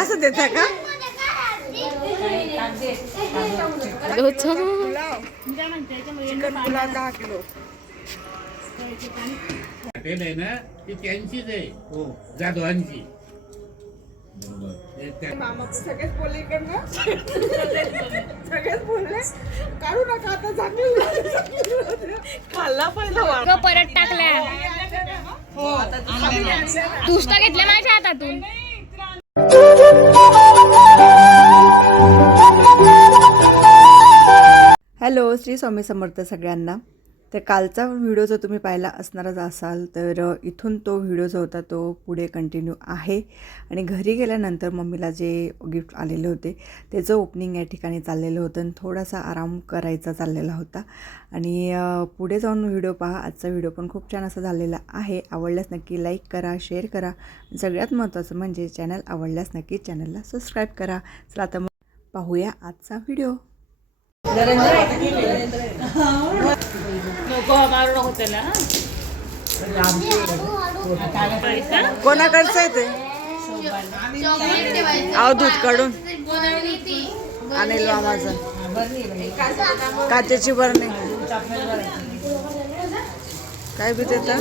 असं देता का? Chicken pulao 10 kilo. हॉटेल आहे ना ती त्यांचीच आहे. हो जाधवांची. मामा सगळेच बोलले इकडनं. सगळेच बोलले काढू नका आता चांगलं खाल्ला पहिला परत टाकल्या. हो नुसता घेतल्या माझ्या हातातून. हॅलो, श्री स्वामी समर्थ सगळ्यांना. तर कालचा व्हिडिओ जो तुम्ही पाहिला असणारच असाल तर इथून तो व्हिडिओ जो होता तो पुढे कंटिन्यू आहे. आणि घरी गेल्यानंतर मम्मीला जे गिफ्ट आलेले होते त्याचं ओपनिंग या ठिकाणी चाललेलं होतं आणि थोडासा आराम करायचा चाललेला होता. आणि पुढे जाऊन व्हिडिओ पहा. आजचा व्हिडिओ पण खूप छान असा झालेला आहे. आवडल्यास नक्की लाईक करा, शेअर करा. सगळ्यात महत्त्वाचं म्हणजे चॅनल आवडल्यास नक्की चॅनलला सबस्क्राईब करा. चला आता मग पाहूया आजचा व्हिडिओ. कोणाकडचं आहे ते? आव दूध काढून अनिल मामाचं. काचेची बरणी काय बी देता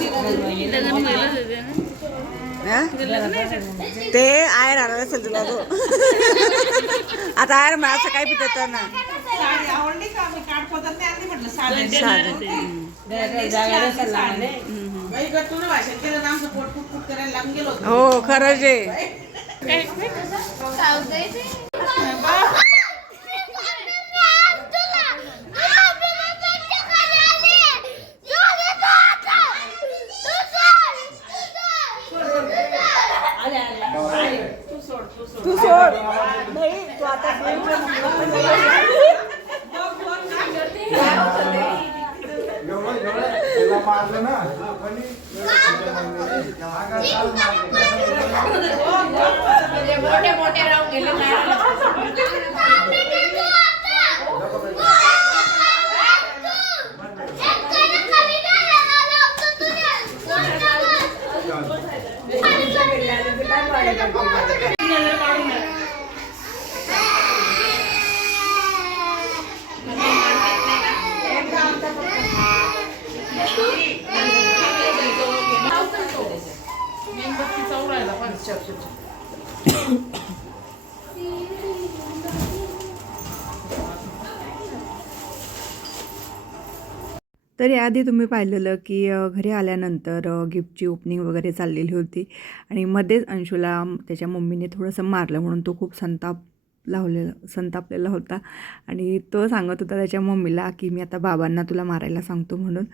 ते आयर आला असेल तुला तो. आता आयर मला असं काय बी देता ना. हो खरंच आहे. तू सोड नाही तू आता मोठे मोठे राहून गेले. तर याआधी तुम्ही पाहिलेलं की घरी आल्यानंतर गिफ्टची ओपनिंग वगैरे चाललेली होती आणि मध्येच अंशूला त्याच्या मम्मीने थोडंसं मारलं म्हणून तो खूप संतापलेला होता. आणि तो सांगत होता त्याच्या मम्मीला की मी आता बाबांना तुला मारायला सांगतो म्हणून.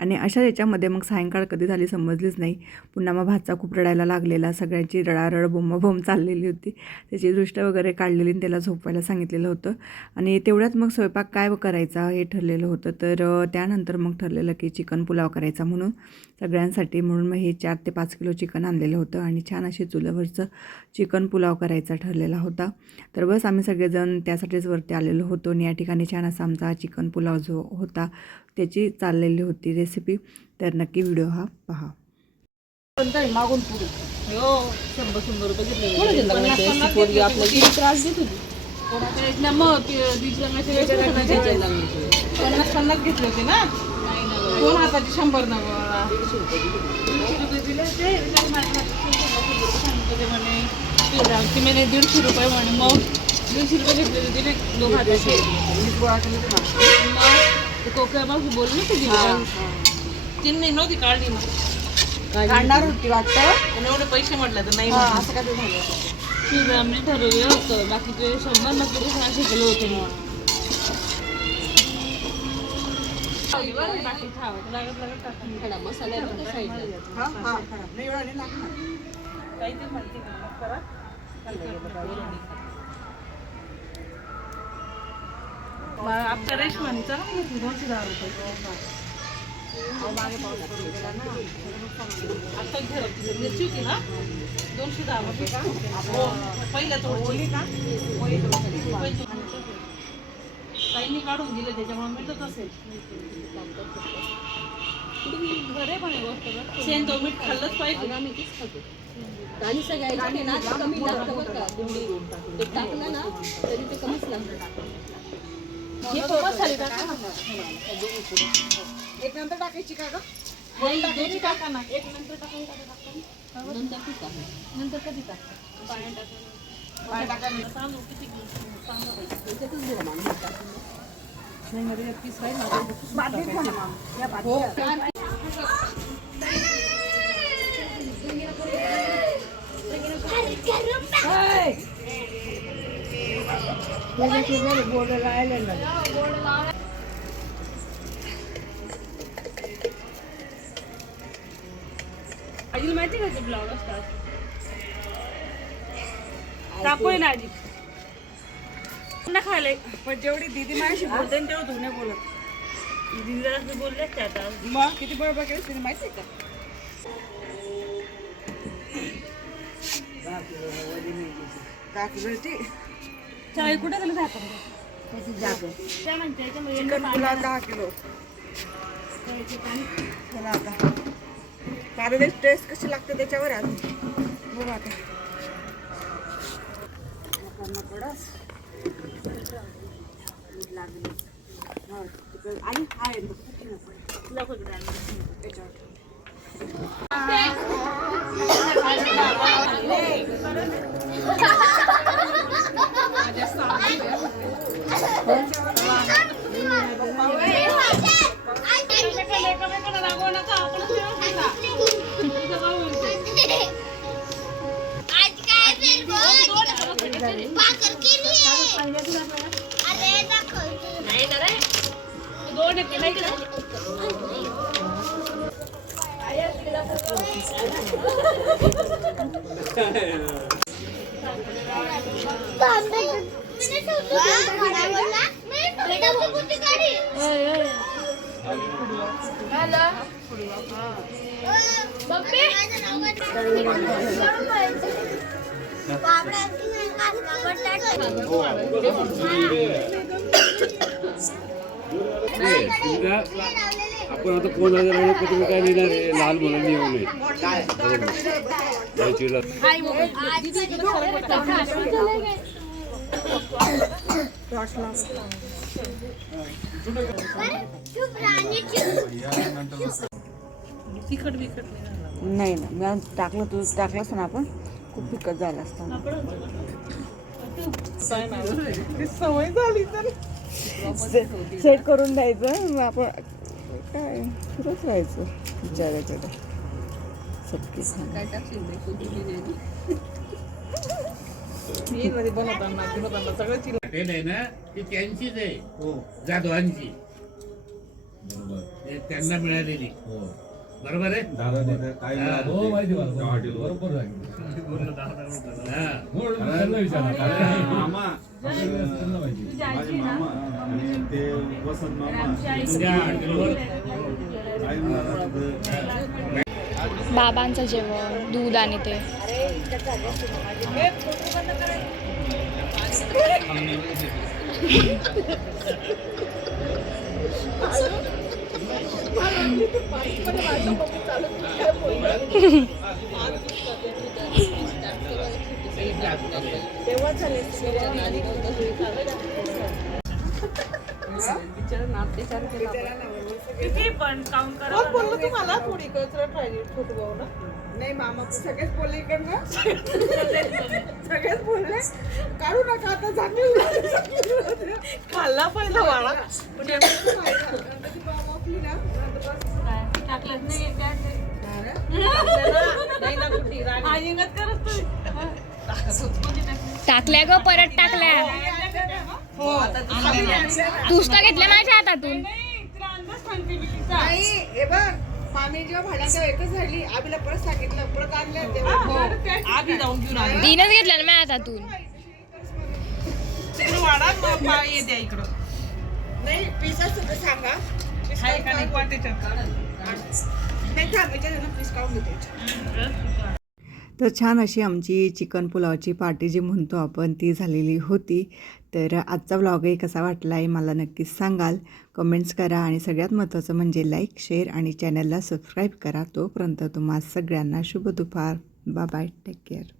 आणि अशा याच्यामध्ये मग सायंकाळ कधी झाली समजलीच नाही. पुन्हा मग भाचा खूप रडायला लागलेला. सगळ्यांची रडारड बोंबाबोंब चाललेली होती. त्याची दृष्ट वगैरे काढलेली आणि त्याला झोपवायला सांगितलेलं होतं. आणि तेवढ्यात मग स्वयंपाक काय करायचा हे ठरलेलं होतं. तर त्यानंतर मग ठरलेलं की चिकन पुलाव करायचा म्हणून सगळ्यांसाठी. म्हणून मग हे 4 ते 5 किलो चिकन आणलेलं होतं आणि छान अशी चुलीवरचं चिकन पुलाव करायचा ठरलेला होता. तर बस आम्ही सगळेजण त्यासाठीच वरती आलेलो होतो. आणि या ठिकाणी छान असा आमचा चिकन पुलाव जो होता त्याची चाललेली होती रेसिपी. तर नक्की व्हिडिओ हा पहा. मागून पुढे 100 रुपये घेतले. त्रास देत होती. 50 घेतले होते ना. दोन हाताची 100 न 150 रुपये म्हणे. मग 150 रुपये घेतले होते दोन हाताचे. कोकऱ्या मग बोलू ना तिने नव्हती काढली. मग काढणार होती वाटतं. आणि एवढे पैसे म्हटलं तर नाही. असं काय झालं. आम्ही ठरवलं होतं. बाकी ते 100 नक्की असे केलं होते. मग बाकी खावं लागत टाकून मसाला काही ते म्हणते करा. आपल्या रेशमानीचा 210 रुपये. आता घरात मिरची होती ना 210 रुपये का. पहिल्या तोडची काहींनी काढून दिले त्याच्यामुळे मिळत असेल. घरे पण आहे गोष्ट बरं. शेण तो मीठ खाल्लंच पाहिजे. आम्ही तेच खातो. आणि सगळ्यांचे ना कमी लागतं बरं का. ते टाकलं ना तरी ते कमीच लागतं. हे खूपच झाली टाका. एक नंतर टाकायची का गं? नाही, दोन्ही टाका ना. एक नंतर टाका. नंतर ती टाका. नंतर कधी टाका? पाण्यात टाका. पाय टाकायला तांदूळ किती चांगलं पाहिजे. त्याच्यातच दिलं मामी. नाही मध्ये एक पीस राहील ना. बादलीत घ्या ना मामी. या बादलीत. आजीला माहिती का ते ब्लाउज असतात? टाकोय ना आजी. पुन्हा खायला. पण जेवढी दीदी माझ्याशी बोलते ना तेवढं तू नाही बोलत. दीदी जरा असं बोललेच ते आता. मग किती बरोबर केलं तिने माहिती आहे का? दहा किलोची चाळी कुठे गेलं जातं? त्याची जागा. काय म्हणते याच्यामध्ये चिकन पुलाव 10 किलो. चला आता कारण टेस्ट कशी लागते त्याच्यावर आहे अजून. बघू आता आणि आहे आपण आता 5000 तुम्ही काय देणार आहे? लहान मुलांनी येऊ नये. तिखट बिखट नाही ना मी टाकलं तू टाकलंस ना आपण खूप फिकट झालं असतं. सवय झाली तर सेट करून द्यायचं मग आपण काय फिरत राहायचं विचारायचं सबकी काय टाकशील मध्ये बनवताना सगळं हॉटेल आहे ना ती त्यांचीच आहे जाधवांची. त्यांना मिळालेली. बरोबर आहे. बाबांचं जेवण दूध आणि ते पण काउंट करा. बोललो तुम्हाला थोडी कचरट राहिली छोटू भाऊ ना. नाही मामा सगळेच बोलले इकडनं सगळेच बोलले काढू नका आता चांगलं खाल्ला पहिला वाळा. टाकल्या ग परत टाकल्या. नुसता घेतल्या माझ्या हातातून. नाही हे बघ मामी जेव्हा भाड्या तेव्हा एकच झाली आम्हीला परत सांगितलं परत आणलं आधी जाऊन घेऊन आली. तीनच घेतल्या ना माझ्या हातातून. तिकडे वाडा येते इकडं. नाही पिसाच सांगा आहे का नाही पातेच्यात? नाही थांबायच्या पीस काढून घेते. तर छान अशी आमची चिकन पुलावची पार्टी जी म्हणतो आपण ती झालेली होती. तर आजचा व्लॉगही कसा वाटला आहे मला नक्कीच सांगाल, कमेंट्स करा आणि सगळ्यात महत्त्वाचं म्हणजे लाईक, शेअर आणि चॅनलला सबस्क्राईब करा. तोपर्यंत तुम्हा सगळ्यांना शुभ दुपार. Bye bye, take care.